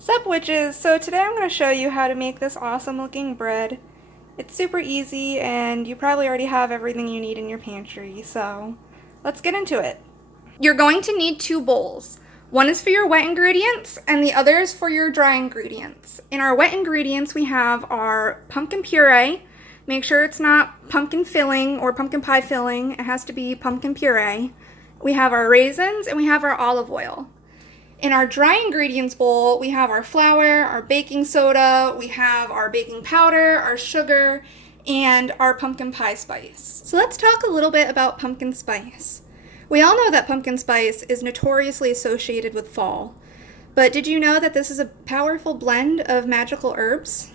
Sup witches! So today I'm going to show you how to make this awesome looking bread. It's super easy and you probably already have everything you need in your pantry, so let's get into it. You're going to need 2 bowls. One is for your wet ingredients and the other is for your dry ingredients. In our wet ingredients we have our pumpkin puree. Make sure it's not pumpkin filling or pumpkin pie filling. It has to be pumpkin puree. We have our raisins and we have our olive oil. In our dry ingredients bowl, we have our flour, our baking soda, we have our baking powder, our sugar, and our pumpkin pie spice. So let's talk a little bit about pumpkin spice. We all know that pumpkin spice is notoriously associated with fall, but did you know that this is a powerful blend of magical herbs?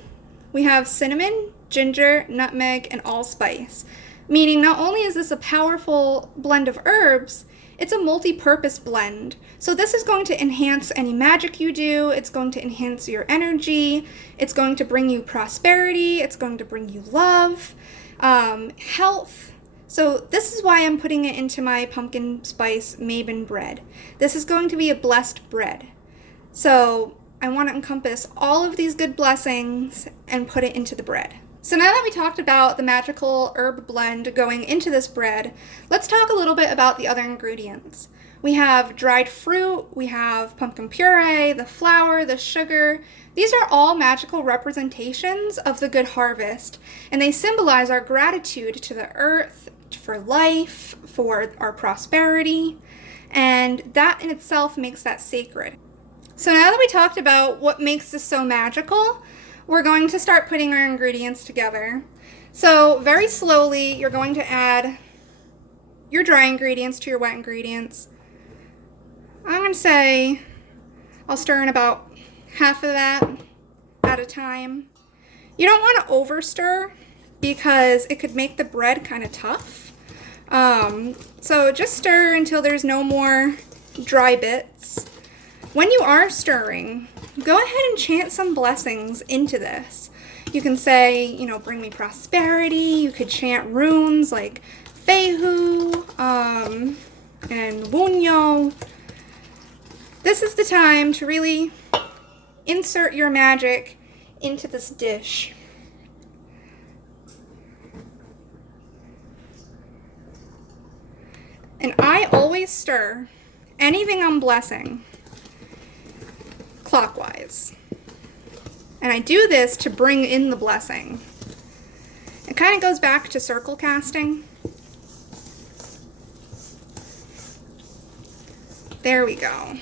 We have cinnamon, ginger, nutmeg, and allspice, meaning not only is this a powerful blend of herbs, it's a multi-purpose blend. So this is going to enhance any magic you do, it's going to enhance your energy, it's going to bring you prosperity, it's going to bring you love, health. So this is why I'm putting it into my pumpkin spice Mabon bread. This is going to be a blessed bread. So I want to encompass all of these good blessings and put it into the bread. So now that we talked about the magical herb blend going into this bread, let's talk a little bit about the other ingredients. We have dried fruit, we have pumpkin puree, the flour, the sugar. These are all magical representations of the good harvest, and they symbolize our gratitude to the earth, for life, for our prosperity, and that in itself makes that sacred. So now that we talked about what makes this so magical, we're going to start putting our ingredients together. So very slowly, you're going to add your dry ingredients to your wet ingredients. I'm going to say I'll stir in about half of that at a time. You don't want to over stir because it could make the bread kind of tough. So just stir until there's no more dry bits. When you are stirring, go ahead and chant some blessings into this. You can say, bring me prosperity. You could chant runes like Fehu and Wunyo. This is the time to really insert your magic into this dish. And I always stir anything I'm blessing clockwise. And I do this to bring in the blessing. It kind of goes back to circle casting. There we go.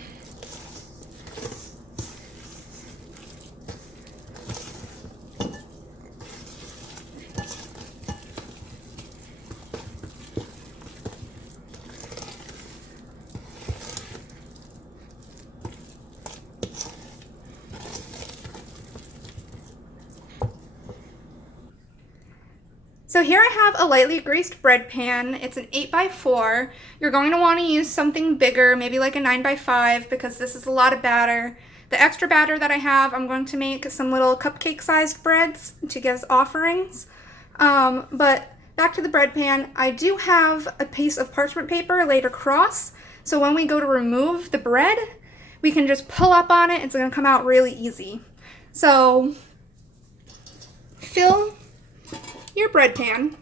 So here I have a lightly greased bread pan. It's an 8x4. You're going to want to use something bigger, maybe like a 9x5, because this is a lot of batter. The extra batter that I have, I'm going to make some little cupcake-sized breads to give as offerings. But back to the bread pan, I do have a piece of parchment paper laid across, so when we go to remove the bread, we can just pull up on it. It's going to come out really easy. So fill your bread pan.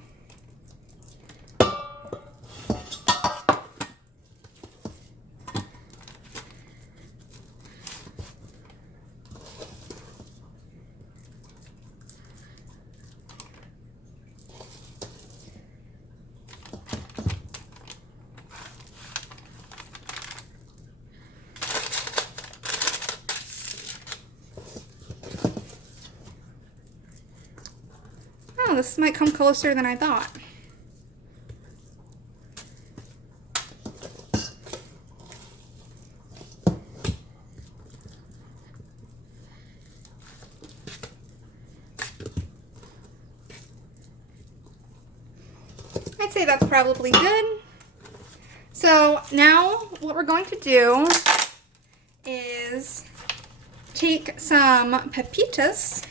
Oh, this might come closer than I thought. I'd say that's probably good. So now what we're going to do is take some pepitas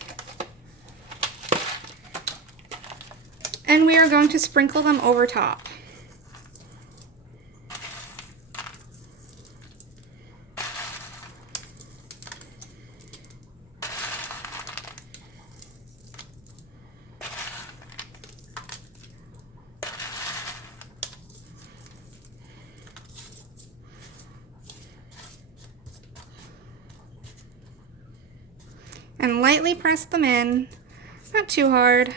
and we are going to sprinkle them over top. and lightly press them in, not too hard.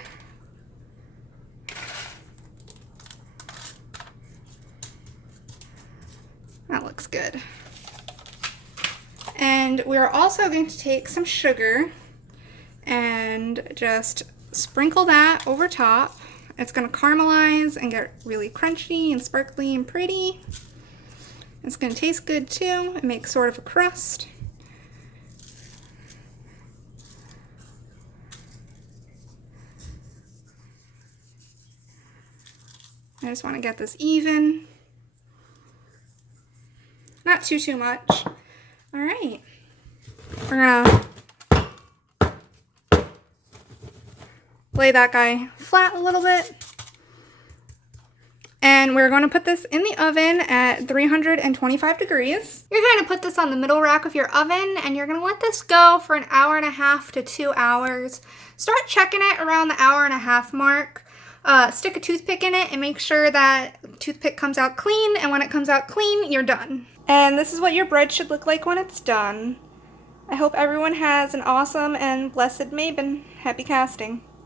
That looks good. And we're also going to take some sugar and just sprinkle that over top. It's going to caramelize and get really crunchy and sparkly and pretty. It's going to taste good too. It makes sort of a crust. I just want to get this even. Not too much. All right. We're gonna lay that guy flat a little bit. And we're going to put this in the oven at 325 degrees. You're going to put this on the middle rack of your oven and you're going to let this go for an hour and a half to 2 hours. Start checking it around the hour and a half mark. Stick a toothpick in it and make sure that toothpick comes out clean, and when it comes out clean, you're done. And this is what your bread should look like when it's done. I hope everyone has an awesome and blessed Mabon. Happy casting.